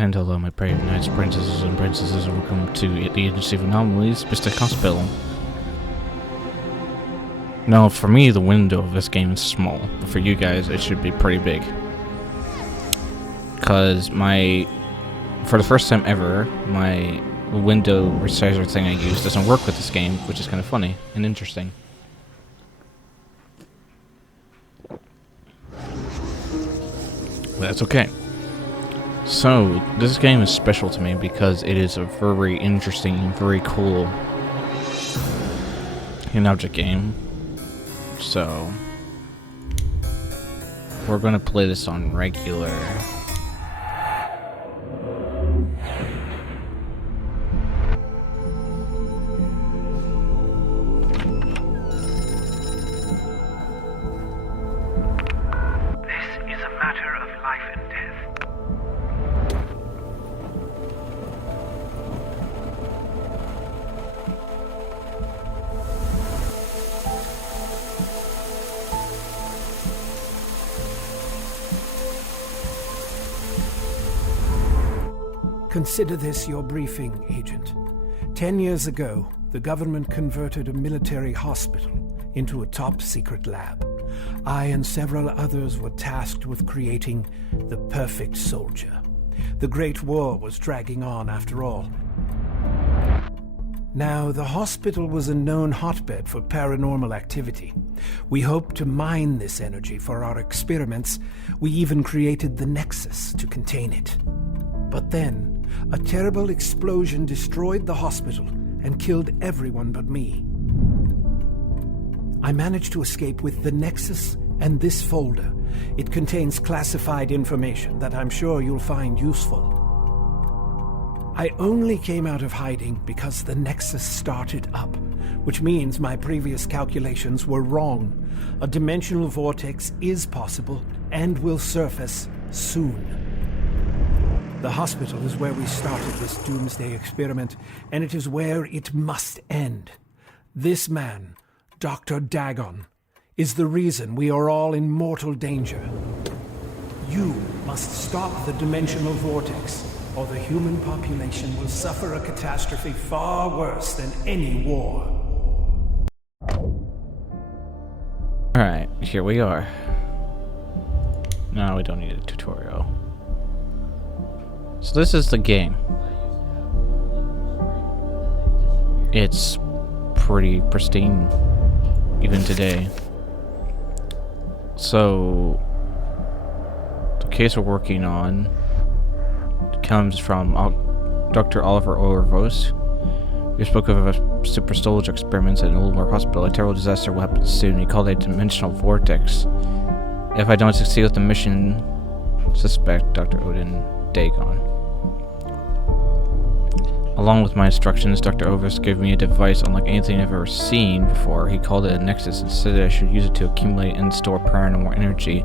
And hello, my brave knights, princesses, and princesses, and welcome to the Agency of Anomalies, Mystic Hospital. Now, for me, the window of this game is small, but for you guys, it should be pretty big. Because for the first time ever, my window resizer thing I use doesn't work with this game, which is kind of funny and interesting. That's okay. So, this game is special to me because it is a very interesting and very cool object game. So, we're going to play this on regular. Consider this your briefing, Agent. 10 years ago, the government converted a military hospital into a top-secret lab. I and several others were tasked with creating the perfect soldier. The Great War was dragging on after all. Now, the hospital was a known hotbed for paranormal activity. We hoped to mine this energy for our experiments. We even created the Nexus to contain it. But then, a terrible explosion destroyed the hospital and killed everyone but me. I managed to escape with the Nexus and this folder. It contains classified information that I'm sure you'll find useful. I only came out of hiding because the Nexus started up, which means my previous calculations were wrong. A dimensional vortex is possible and will surface soon. The hospital is where we started this doomsday experiment, and it is where it must end. This man, Dr. Dagon, is the reason we are all in mortal danger. You must stop the dimensional vortex, or the human population will suffer a catastrophe far worse than any war. Alright, here we are. No, we don't need a tutorial. So this is the game. It's pretty pristine, even today. So, the case we're working on comes from Dr. Oliver Orvos. We spoke of a super soldier experiments at Ulmer Hospital. A terrible disaster will happen soon. He called it a dimensional vortex. If I don't succeed with the mission, suspect Dr. Odin Dagon. Along with my instructions, Dr. Orvos gave me a device unlike anything I've ever seen before. He called it a Nexus and said that I should use it to accumulate and store paranormal energy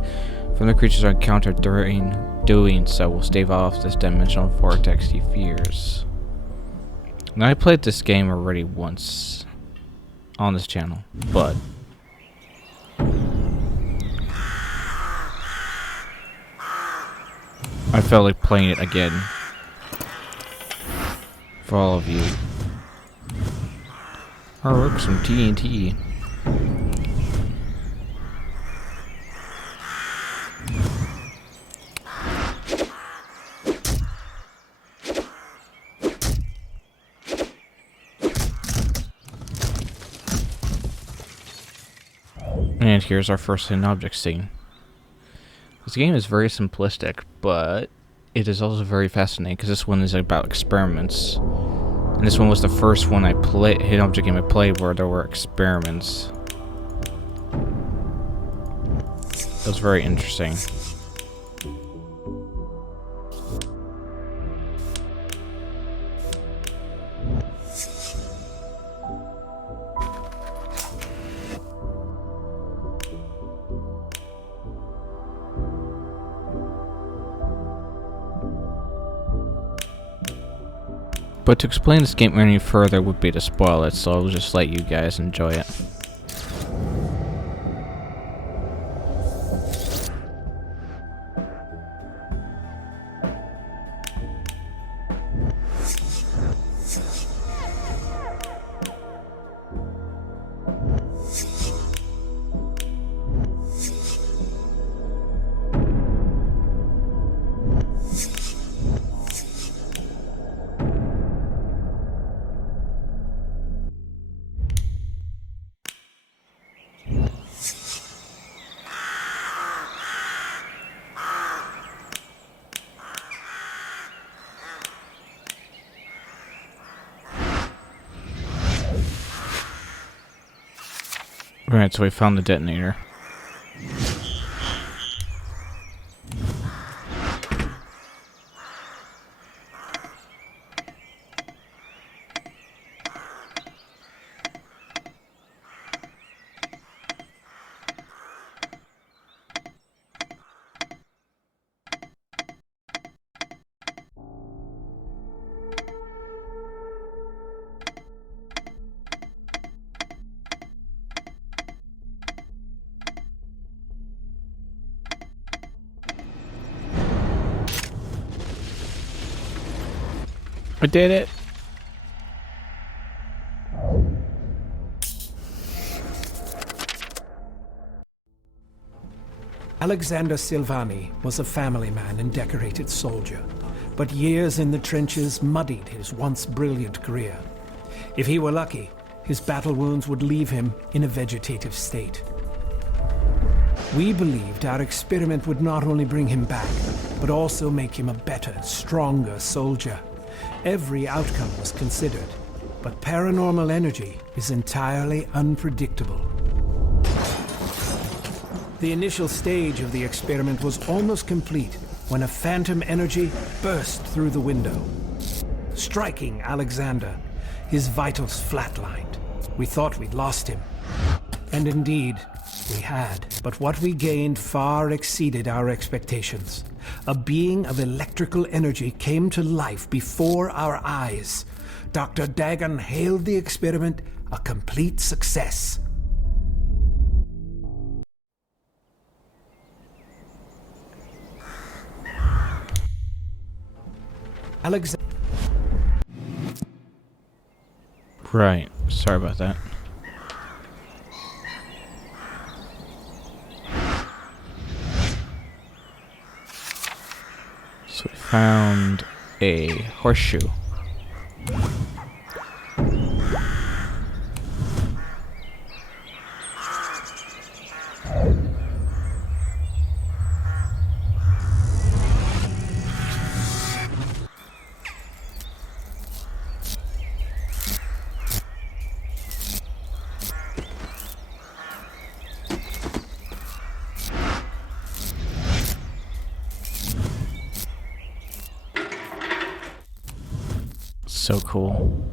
from the creatures I encounter. During doing so will stave off this dimensional vortex he fears. Now, I played this game already once on this channel, but I felt like playing it again for all of you. Oh, look, some TNT. And here's our first hidden object scene. This game is very simplistic, but it is also very fascinating because this one is about experiments. And this one was the first one I played, hidden object game I played where there were experiments. It was very interesting. But to explain this game any further would be to spoil it, so I'll just let you guys enjoy it. Alright, so we found the detonator. I did it! Alexander Silvani was a family man and decorated soldier, but years in the trenches muddied his once brilliant career. If he were lucky, his battle wounds would leave him in a vegetative state. We believed our experiment would not only bring him back, but also make him a better, stronger soldier. Every outcome was considered, but paranormal energy is entirely unpredictable. The initial stage of the experiment was almost complete when a phantom energy burst through the window, striking Alexander. His vitals flatlined. We thought we'd lost him. And indeed, we had. But what we gained far exceeded our expectations. A being of electrical energy came to life before our eyes. Dr. Dagon hailed the experiment a complete success. Right, sorry about that. So we found a horseshoe. So cool.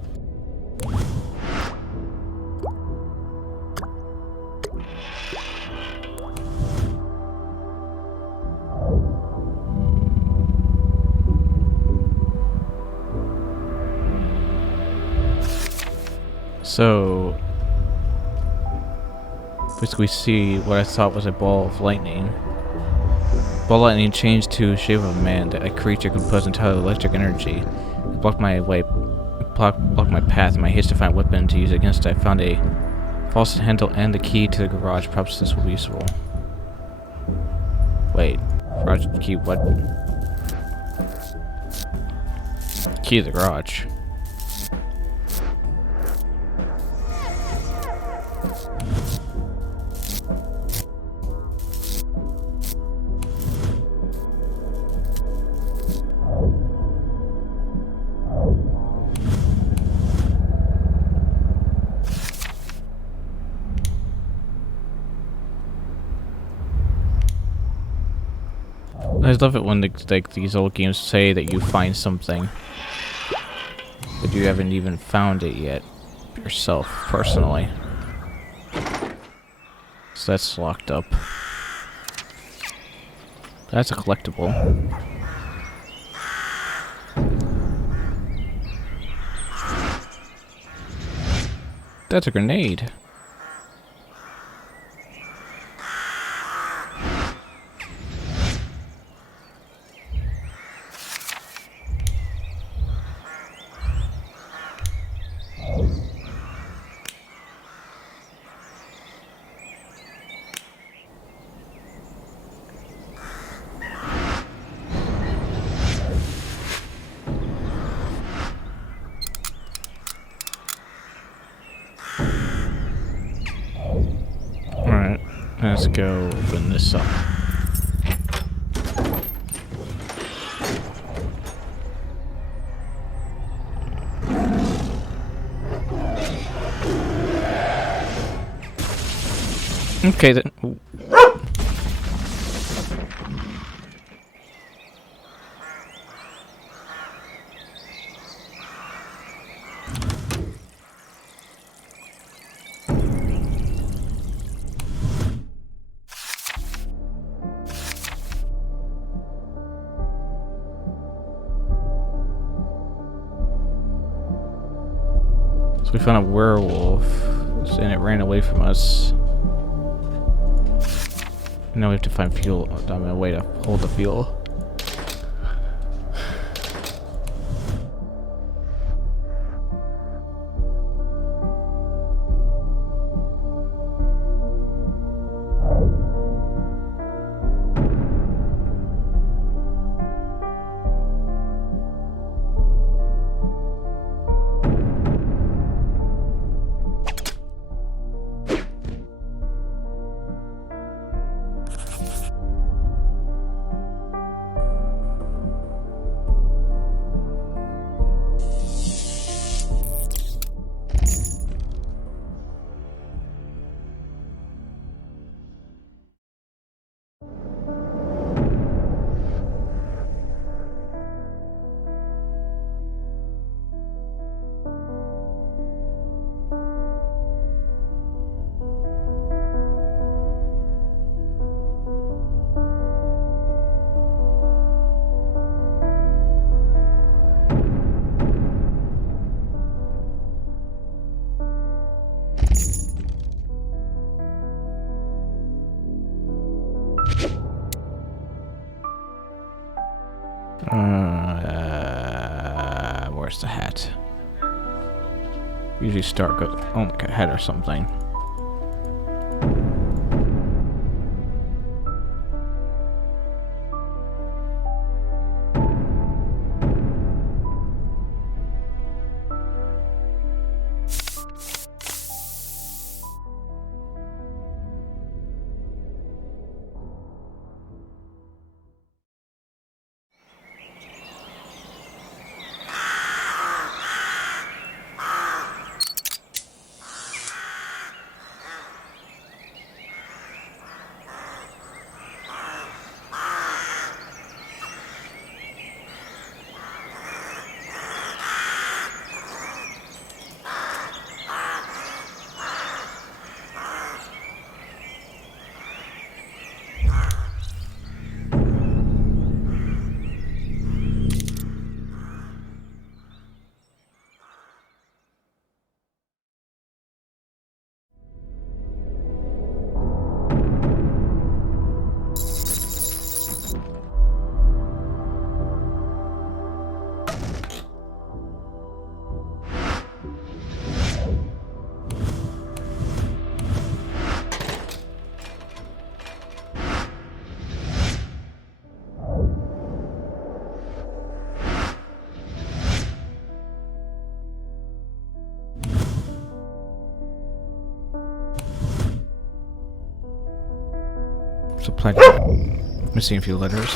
So basically, we see what I thought was a ball of lightning. Ball of lightning changed to shape of a man. That a creature composed entirely of electric energy. It blocked my way, blocked my path, and my haste to find a weapon to use against it. I found a false handle and the key to the garage. Perhaps this will be useful. Wait, garage key? What? Key to the garage. I just love it when these old games say that you find something, but you haven't even found it yet yourself, personally. So that's locked up. That's a collectible. That's a grenade. Let's go open this up. Okay then. Ooh. So we found a werewolf, and it ran away from us. Now we have to find fuel. A way to hold the fuel. Where's the hat? Usually start go like a head or something. Supply. Missing a few letters.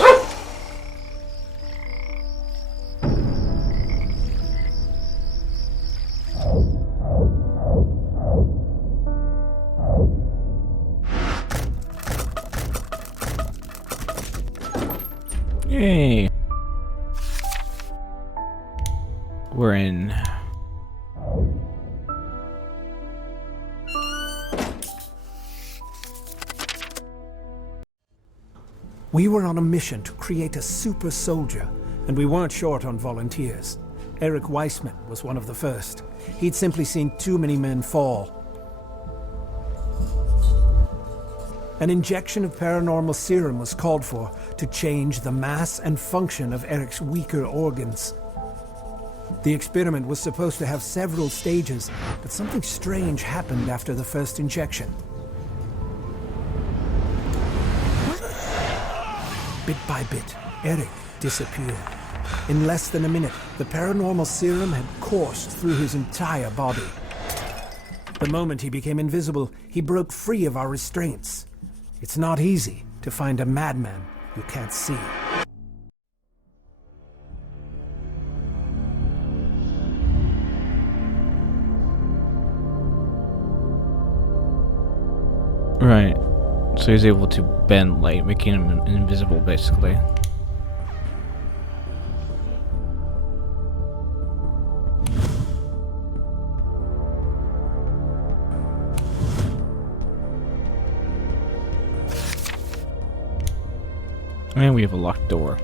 Yay! We're in. We were on a mission to create a super soldier, and we weren't short on volunteers. Eric Weissman was one of the first. He'd simply seen too many men fall. An injection of paranormal serum was called for to change the mass and function of Eric's weaker organs. The experiment was supposed to have several stages, but something strange happened after the first injection. Bit by bit, Eric disappeared. In less than a minute, the paranormal serum had coursed through his entire body. The moment he became invisible, he broke free of our restraints. It's not easy to find a madman you can't see. Right. So he's able to bend light, making him invisible, basically. And we have a locked door.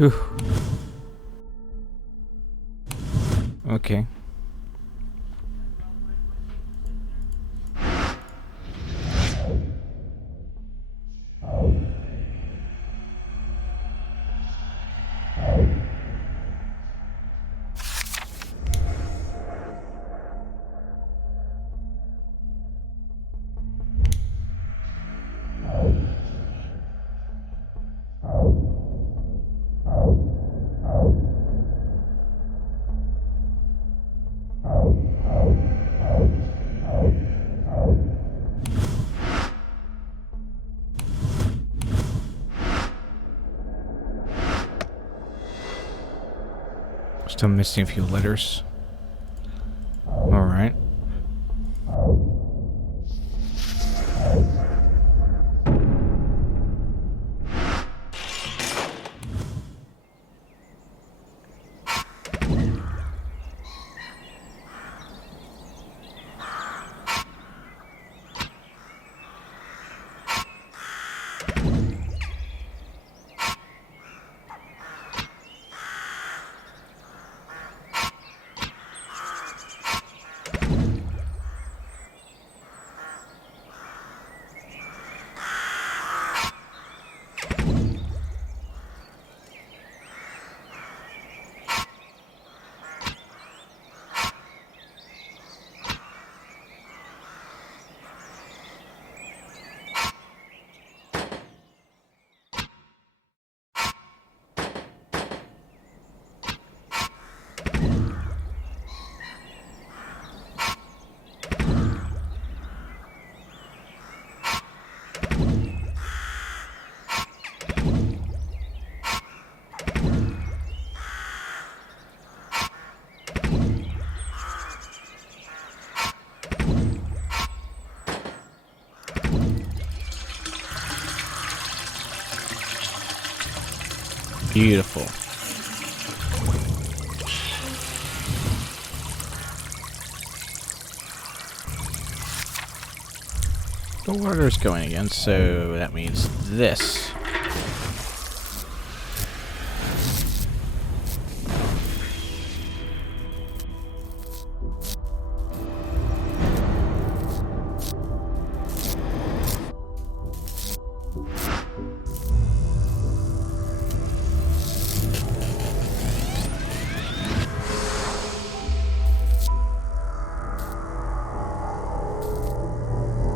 Whew. Okay. Still missing a few letters. Alright. Beautiful. The water's going again, so that means this.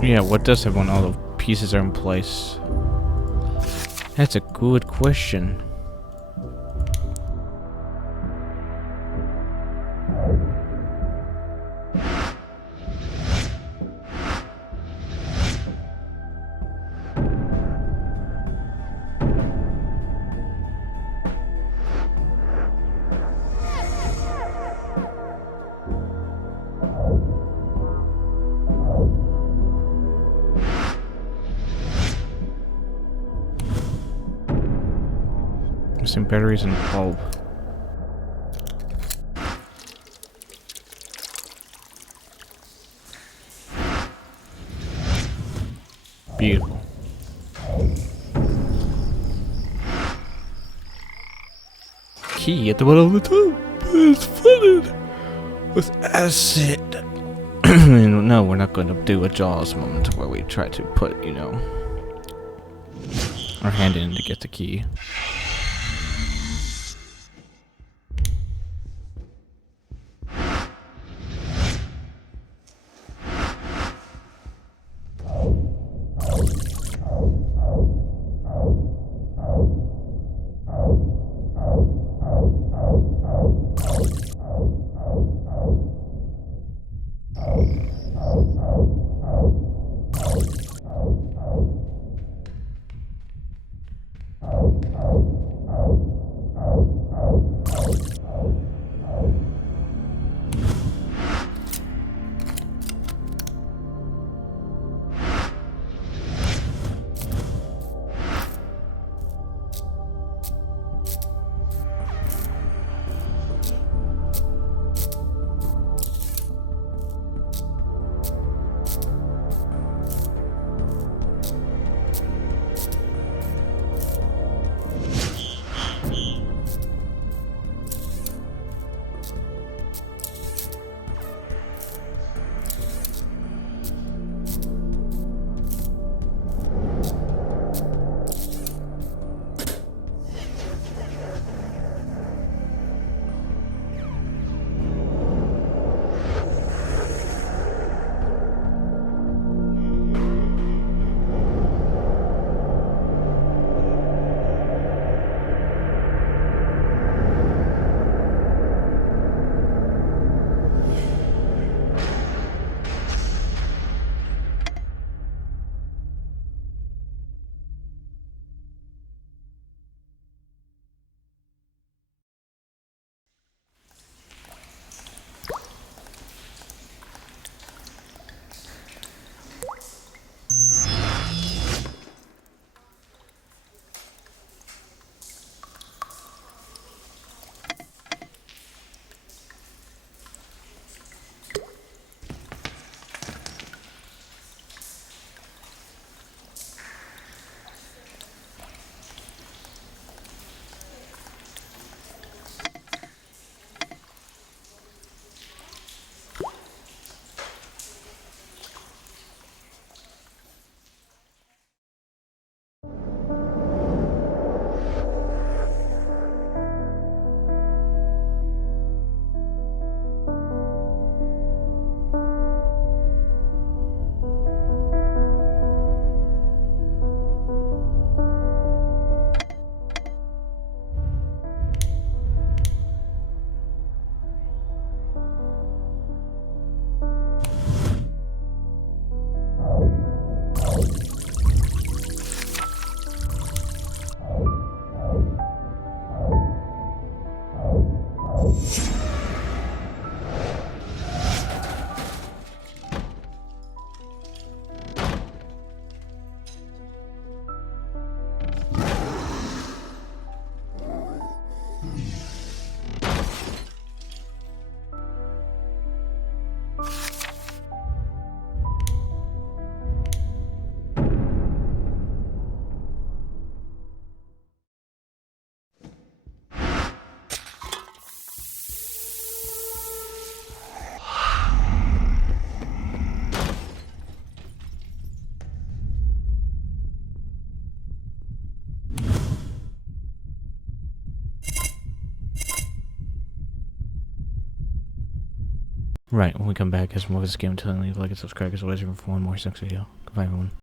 Yeah, what does it when all the pieces are in place? That's a good question. Some batteries and a bulb. Beautiful. Key at the bottom of the tube is flooded with acid. No, we're not going to do a Jaws moment where we try to put, you know, our hand in to get the key. Right, when we come back, as more of this game, until then, leave a like and subscribe, as always, for one more sex video. Goodbye, everyone.